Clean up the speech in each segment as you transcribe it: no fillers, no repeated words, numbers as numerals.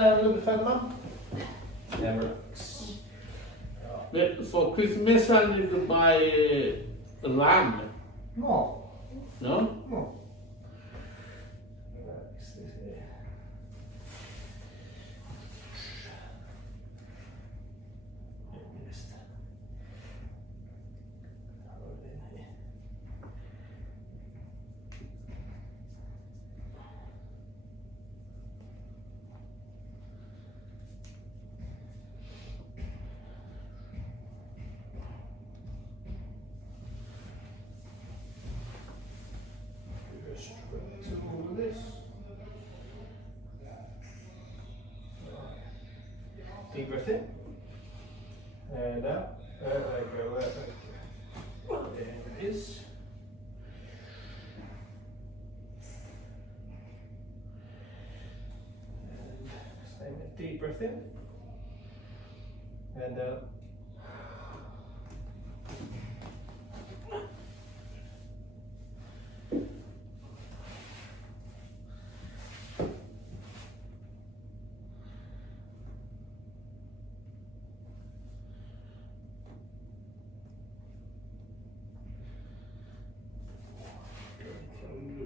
Nummer 5. Emirates. For Christmas I need to buy a lamb. No. No? No. Relax this here. Just hold it in here. Just to all of this. Deep breath in. And out. There we go. There we go. There it is. And same deep breath in. And out.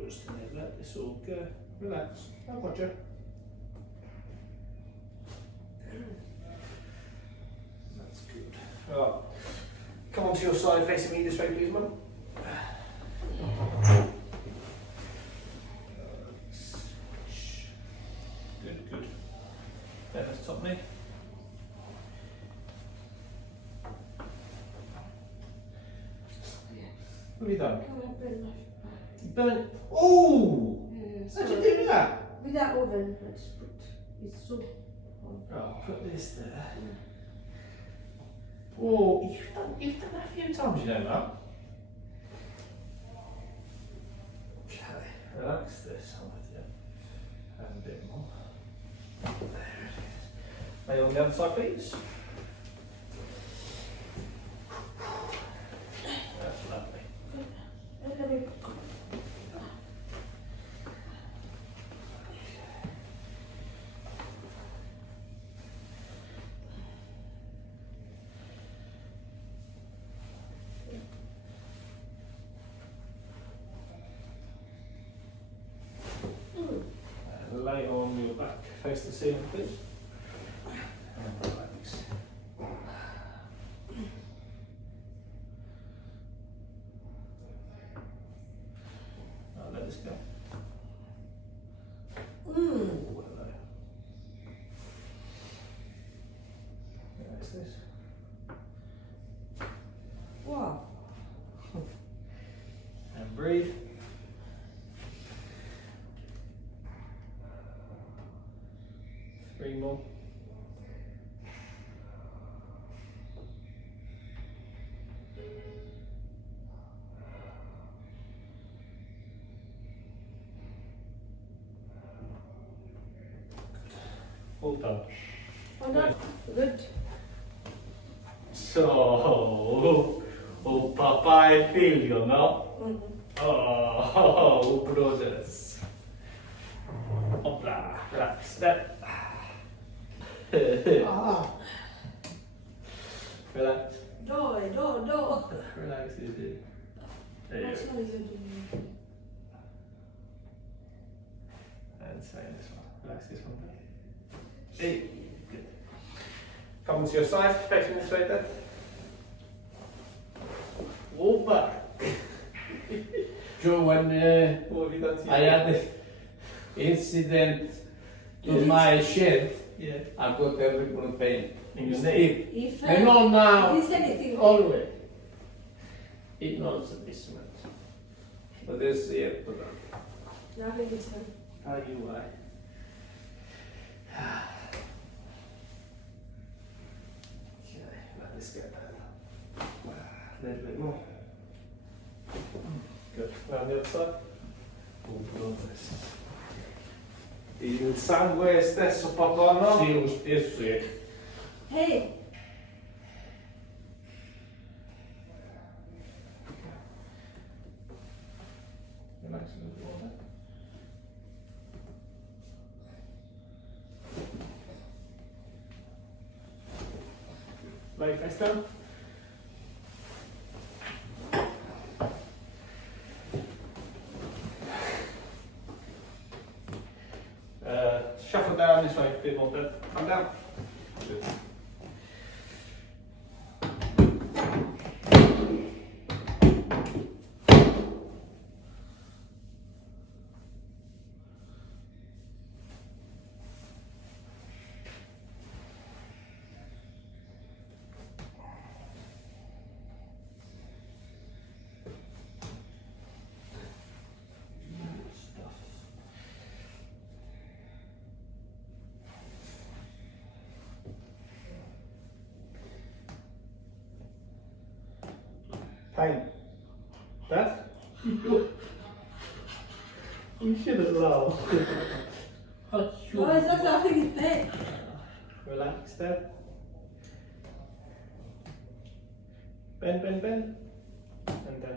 Just let this all go. Relax. I've got you. That's good. Right. Come on to your side, facing me this way, please, Mum. Good, good. Yeah, that's top me. What have you done? Burnt. Oh! How'd you do that? With that oven, I just put it's so Right, put this there. Oh, you've done that a few times, you know that. Okay, relax this on with you. And a bit more. There it is. Are you on the other side, please? That's lovely. Lay on your back, face the ceiling, please. And relax. Now let this go. Hello. Relax this. wow. And breathe. Three more. All done. Oh, no. Good. So, oh Papa, I feel you now. Oh, brothers. Hopla, relax. That. Ah. Relax. Do. Relax, easy. There you That's go. how you're doing it. And same this one. Relax this one. Hey. Good. Come to your side, facing this way then. Go back. Joe, when What have you done to you? I had the incident to my shed, Yeah. I got terrible pain. In your knee? If I know now. is anything Always. It knows this much. But this year, but nothing is fine. How you are? Okay, let this go. A little bit more. Good. Round the other side. Oh, brothers. Il sangue è stesso, papà, no? sì, lo stesso è. Hey, Relax a little bit more. Lay face down. Shuffle down this way, a bit more. Come down. Good. Pain. That? You shouldn't laugh. Why is that laughing in bed? Relax, Dad. Bend, bend, bend. And down.